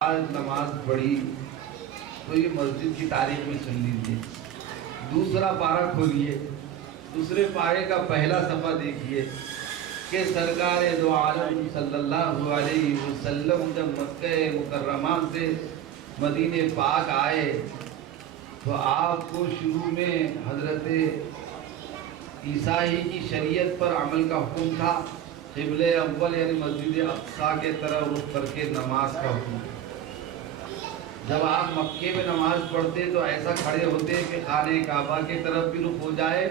آج نماز پڑھی تو یہ مسجد کی تاریخ میں سن لیجیے. دوسرا پارہ کھولیے, دوسرے پارے کا پہلا صفحہ دیکھیے کہ سرکار دو عالم صلی اللہ علیہ وسلم جب مکہ مکرمہ سے مدینہ پاک آئے تو آپ کو شروع میں حضرت عیسائی کی شریعت پر عمل کا حکم تھا. قبلہ اول یعنی مسجد اقصیٰ کے طرف رخ کر کے نماز کا حکم. جب آپ مکے میں نماز پڑھتے تو ایسا کھڑے ہوتے کہ خانہ کعبہ کی طرف بھی رخ ہو جائے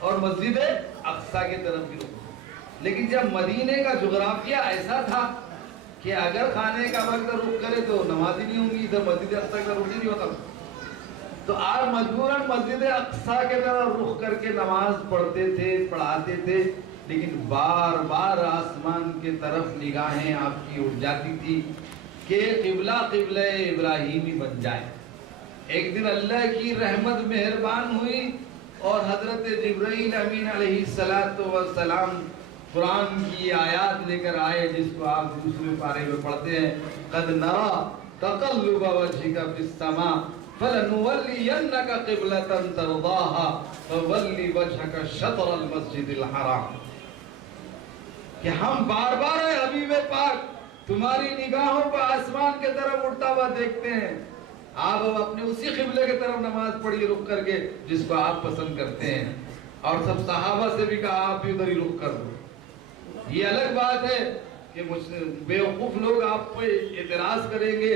اور مسجد اقصیٰ کی طرف بھی رخ ہو جائے. لیکن جب مدینے کا جغرافیہ ایسا تھا کہ اگر خانہ کعبہ کی طرف رخ کرے تو نماز ہی نہیں ہوں گی, ادھر مسجد اقصیٰ کی طرف رخ ہی نہیں ہوتا, تو آپ مجبوراً مسجد اقصیٰ کی طرف رخ کر کے نماز پڑھتے تھے, پڑھاتے تھے. لیکن بار بار آسمان کی طرف نگاہیں آپ کی اٹھ جاتی تھی کہ قبلہ قبلہ ابراہیمی بن جائے. ایک دن اللہ کی رحمت مہربان ہوئی اور حضرت جبرائیل امین علیہ السلام قرآن کی آیات لے کر آئے جس کو آپ دوسرے پارے میں پڑھتے ہیں, قد نرا تقلب وجهك في السماء فلنولینک قبلۃ ترضاها فول وجهك شطر المسجد الحرام. کہ ہم بار بار اے حبیب پاک تمہاری نگاہوں پر آسمان کے طرف اٹھتا ہوا دیکھتے ہیں. آپ اب اپنے اسی قبلے کی طرف نماز پڑھیے رخ کر کے جس کو آپ پسند کرتے ہیں. اور سب صحابہ سے بھی کہا آپ بھی ادھر ہی رخ کر دو. یہ الگ بات ہے کہ بیوقوف لوگ آپ پہ اعتراض کریں گے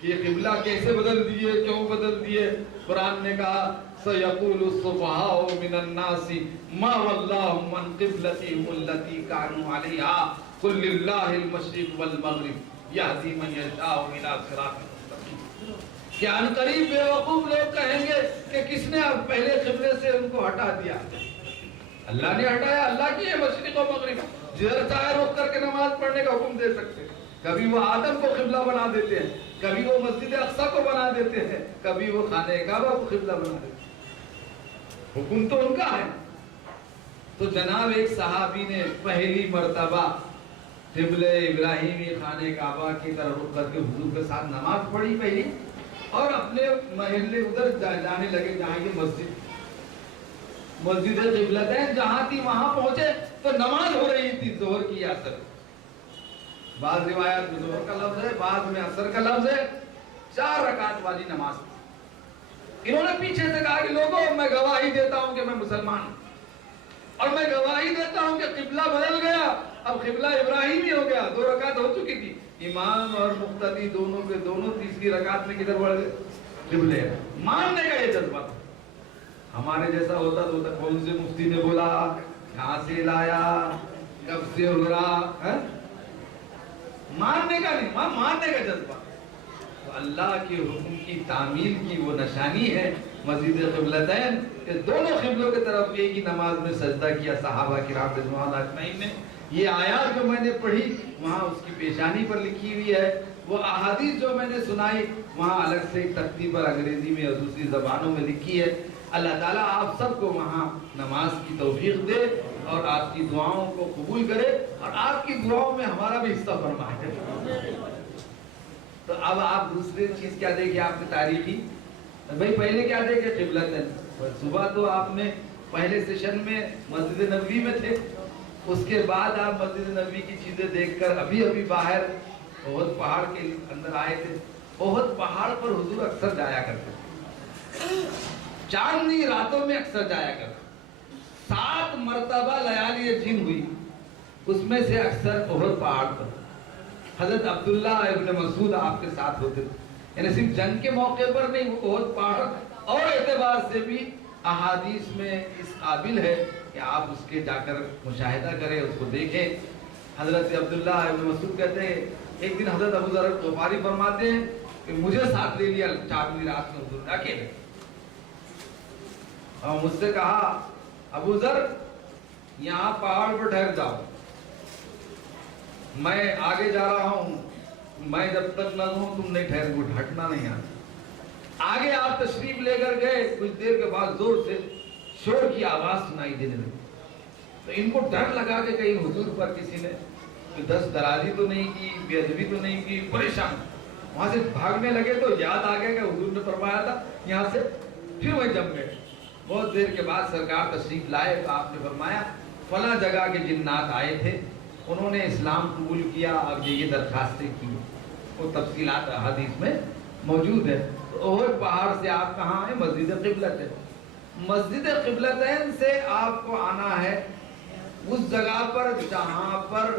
کہ یہ قبلہ کیسے بدل دیے, کیوں بدل دیے. قرآن نے کہا سَيَقُولُ السُّفَهَاءُ مِنَ النَّاسِ مَا وَلَّاهُمْ عَنْ قِبْلَتِهِمُ الَّتِي كَانُوا عَلَيْهَا قُلْ لِلَّهِ الْمَشْرِقُ وَالْمَغْرِبُ يَهْدِي مَن يَشَاءُ إِلَىٰ صِرَاطٍ مُسْتَقِيمٍ. کہ ان قریب بے وقوف لوگ کہیں گے کہ کس نے اب پہلے قبلے سے ان کو ہٹا دیا. اللہ نے ہٹایا, اللہ کی ہے مشرق و مغرب, جدھر چاہے رخ کر کے نماز پڑھنے کا حکم دے سکتے. کبھی وہ آدم کو قبلہ بنا دیتے ہیں, کبھی وہ مسجد اقصیٰ کو بنا دیتے ہیں, کبھی وہ خانہ کعبہ کو قبلہ بنا دیتے ہیں. حکم تو ان کا ہے. تو جناب ایک صحابی نے پہلی مرتبہ قبلہ ابراہیمی خانہ کعبہ کی طرف رخ کر کے حضور کے ساتھ نماز پڑھی پہلی, اور اپنے محلے ادھر جانے لگے جہاں یہ مسجد قبلتین جہاں تھی وہاں پہنچے تو نماز ہو رہی تھی ظہر کی اثر. بعض روایات میں ظہر کا لفظ ہے, بعض میں اثر کا لفظ ہے. 4 رکعت والی نماز. انہوں نے پیچھے سے کہا کہ لوگوں میں گواہی دیتا ہوں کہ میں مسلمان ہوں, اور میں گواہی دیتا ہوں کہ قبلہ بدل گیا, اب قبلہ ابراہیمی ہو گیا. 2 رکعت ہو چکی تھی. امام اور مقتدی دونوں کے دونوں تیسری رکعت میں کدھر بڑھ گئے, قبلے. ماننے کا یہ جذبہ. ہمارے جیسا ہوتا تو کون سے مفتی نے بولا, کہاں سے لایا, کب سے ہو رہا, ماننے کا نہیں, ماننے کا جذبہ. تو اللہ کے حکم کی تعمیل کی وہ نشانی ہے مسجد قبلتین کہ دونوں قبلوں کی طرف ایک ہی نماز میں سجدہ کیا صحابہ کرام رضوان اللہ اجمعین نے. یہ آیات جو میں نے پڑھی وہاں اس کی پیشانی پر لکھی ہوئی ہے. وہ احادیث جو میں نے سنائی وہاں الگ سے ایک تختی پر انگریزی میں اور دوسری زبانوں میں لکھی ہے. اللہ تعالیٰ آپ سب کو وہاں نماز کی توفیق دے اور آپ کی دعاؤں کو قبول کرے اور آپ کی دعاؤں میں ہمارا بھی حصہ فرمائے. تو اب آپ دوسری چیز کیا دیکھیں آپ نے تاریخی, بھائی پہلے کیا دیکھیں قبلتین. صبح تو آپ نے پہلے سیشن میں مسجد نبوی میں تھے, اس کے بعد آپ مسجد نبوی کی چیزیں دیکھ کر ابھی باہر احد پہاڑ کے اندر آئے تھے. احد پہاڑ پر حضور اکثر جایا کرتے تھے, چاندنی راتوں میں اکثر جایا کرتے. 7 مرتبہ لیالی جن ہوئی, اس میں سے اکثر احد پہاڑ پر. حضرت عبداللہ ابن مسعود آپ کے ساتھ ہوتے تھے. یعنی صرف جنگ کے موقع پر نہیں, وہ احد پہاڑ اور اعتبار سے بھی احادیث میں اس قابل ہے کہ آپ اس کے جا کر مشاہدہ کریں, اس کو دیکھیں. حضرت عبداللہ ابن مسعود کہتے ہیں ایک دن حضرت ابو ذر غفاری فرماتے ہیں کہ مجھے ساتھ لے لیا چاندنی رات میں حضور اکیلے, اور مجھ سے کہا ابو ذر یہاں پہاڑ پر ٹھہر جاؤ, میں آگے جا رہا ہوں, میں جب تک نہ ہوں تم نہیں ٹھہر, وہ ہٹنا نہیں آتا. آگے آپ تشریف لے کر گئے, کچھ دیر کے بعد زور سے شور کی آواز سنائی دینے لگی. تو ان کو ڈر لگا کہ کہیں حضور پر کسی نے دست درازی تو نہیں کی, بے ادبی تو نہیں کی, پریشان. وہاں سے بھاگنے لگے تو یاد آ گیا کہ حضور نے فرمایا تھا یہاں سے، پھر وہیں جم گئے۔ بہت دیر کے بعد سرکار تشریف لائے تو آپ نے فرمایا فلاں جگہ کے جنات آئے تھے، انہوں نے اسلام قبول کیا، اب یہ درخواستیں کی، وہ تفصیلات حدیث میں موجود ہے۔ تو احد پہاڑ سے آپ کہاں ہیں؟ مسجد قبلتین۔ مسجد قبلتین سے آپ کو آنا ہے اس جگہ پر جہاں پر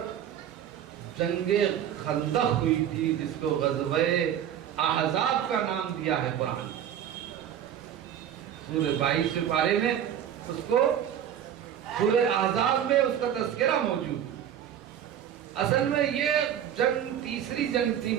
جنگ خندق ہوئی تھی، جس کو غزوہ احزاب کا نام دیا ہے قرآن۔ سورہ 22 پارے میں اس کو، سورہ احزاب میں اس کا تذکرہ موجود۔ اصل میں یہ جنگ تیسری جنگ تھی